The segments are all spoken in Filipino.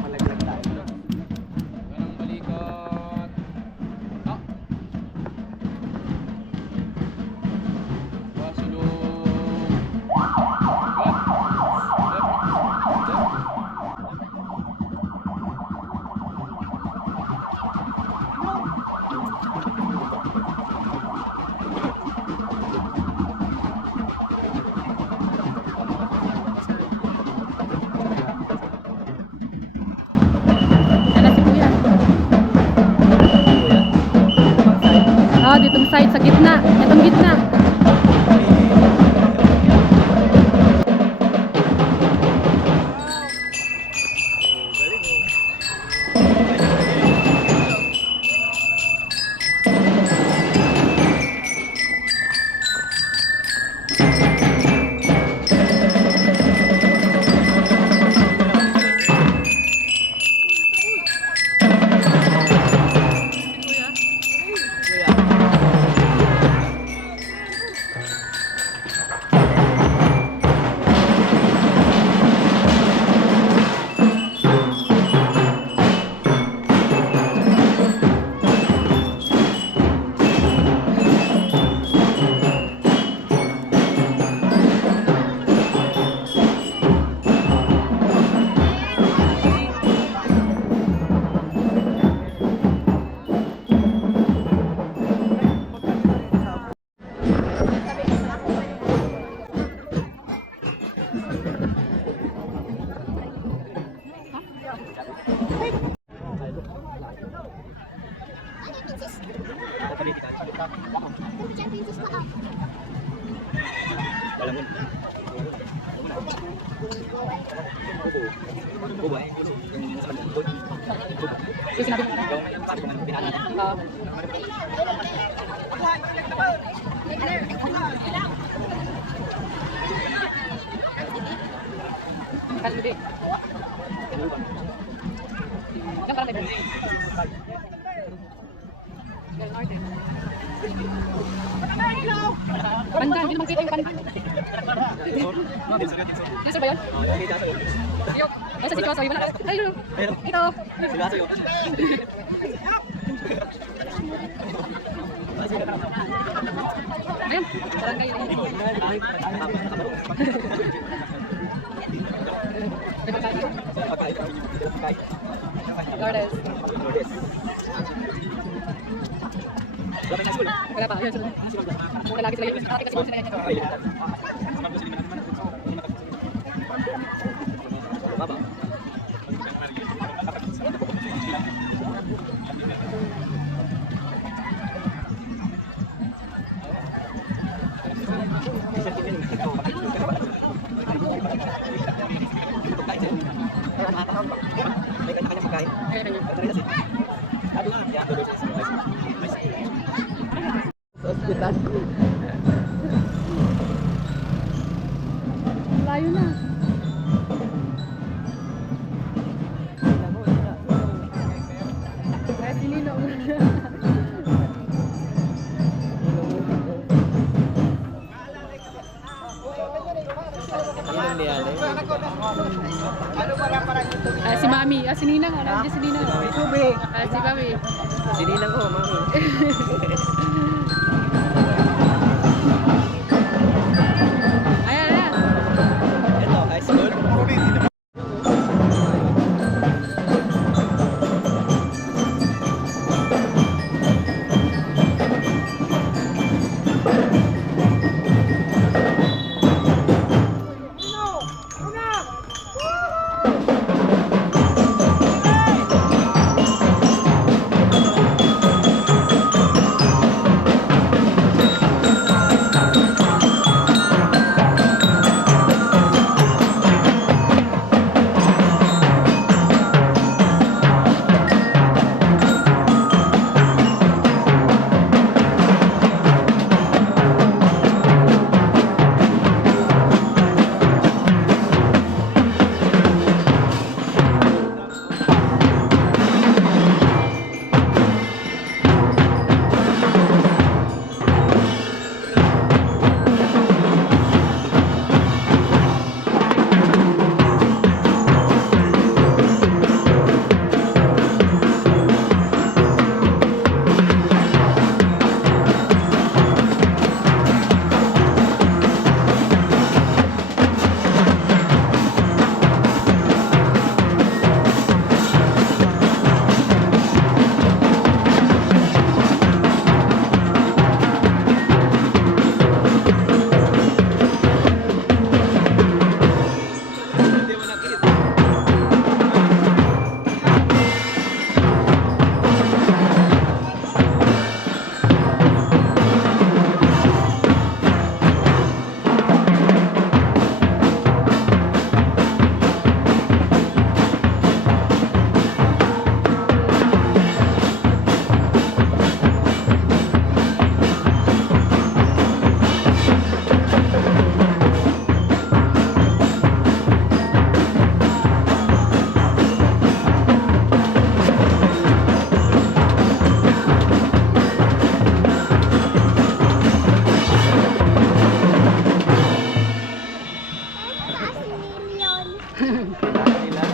Malaglag tayo. Ganang balikot. Ah. Pasulong. Good. Ano si Kuya? Oh, ditong side sa gitna. Itong gitna. Kasi sinabi mo na. Kalbi. Yang parang level. Pandan, hindi naman kita yung pandan. Yes, sir ba yun? Nasa si Kosoy, wala. Ayun, ito. Ayan, parang kayo. Lourdes. Wala pa, yun. Wala lagi sila yun. Ate kasi sila yan. Hospital. Layo na. Kaya sinilong. Si Mami, si Ninang, ano si Ninang? Si Mami. Si Ninang ko, Mami. Ayan. Ito, high school. Nila.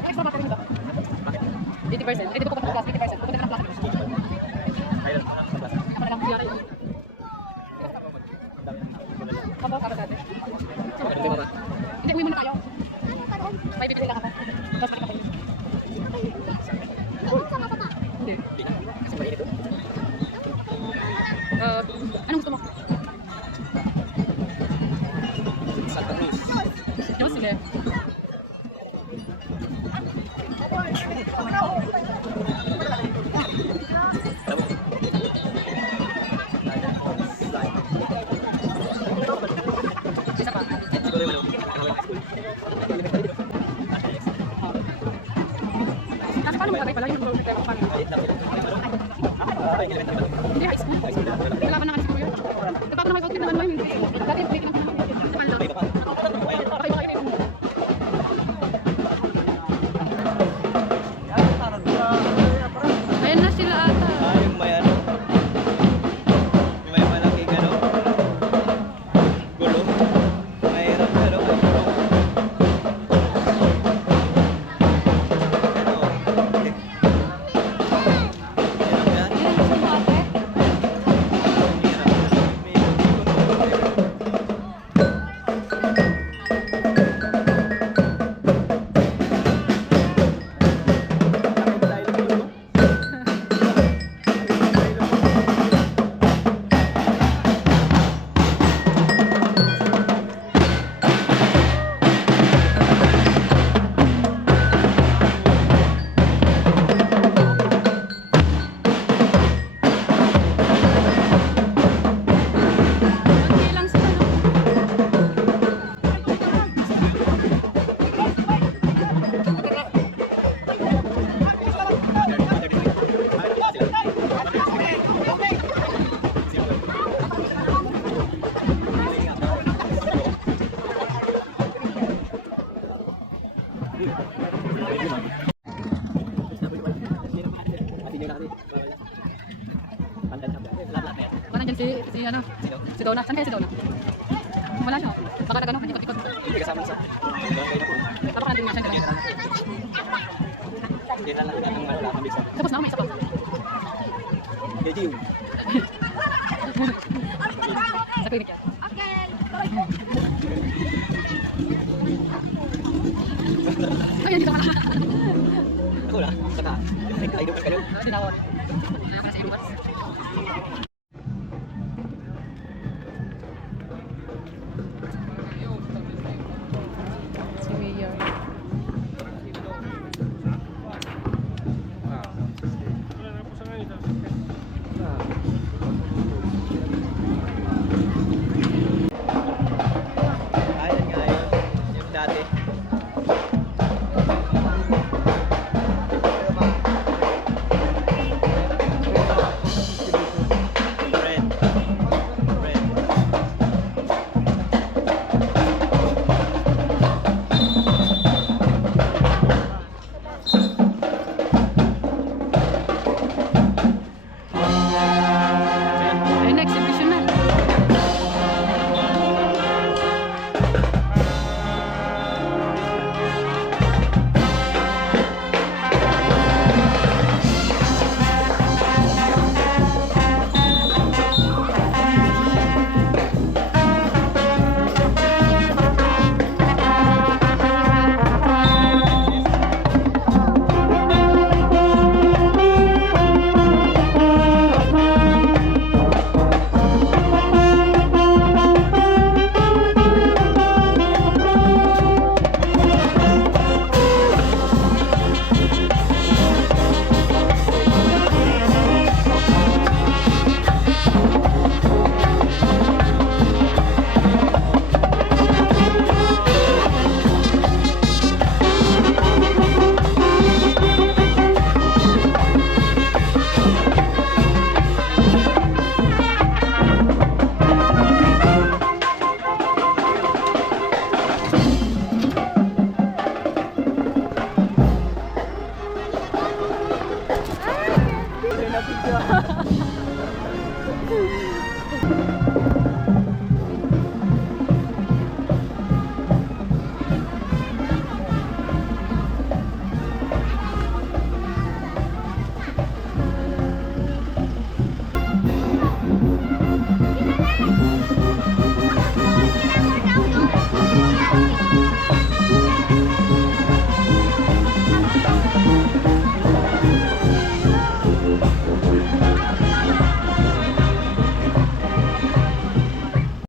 Extra pa rin ba? 80%. Hindi po pupunta ng class, 80%. Pupunta ka ng class. Ayun, sa bus. Ako na lang. Opo, para sa atin. Hindi mo ba? Hindi, uwi muna tayo. May bibili lang ako. Tapos makita kayo. Hindi. Kasi mainit to. Anong gusto mo? Santa Cruz. Diyos, sige. Isa pa. Kasi paano magkakay pala yung pero paano? Hindi, high school. Wala pa na high school yun. Kapag na may outfit naman mo yun. Dati yung break lang naman. Ito pa lang. Okay, okay. Ayan na sila ata. Yung may ano? Yung may malaking ano? Gulong. Mahirap ano? Ano? Hirap yan. Ayan na sila ate. Konti lang sila, no? Parang dyan si ano? Si Donna. Saan kaya si Donna? Wala siya. Baka nagano, ikot-ikot. Hindi kasama sa barangay na po. Tapos nandun nga siya. dalawa. Hindi na lang ng wala kami sa Tapos na, may isa pa. Jeju. Sa clinic yan. Ay, dito ka na. Ako na, saka. Idol ka kayo. Tinawag. Ayaw ka na sa iwas. Si Mayor. Ayun nga yun. Yung dati. ba?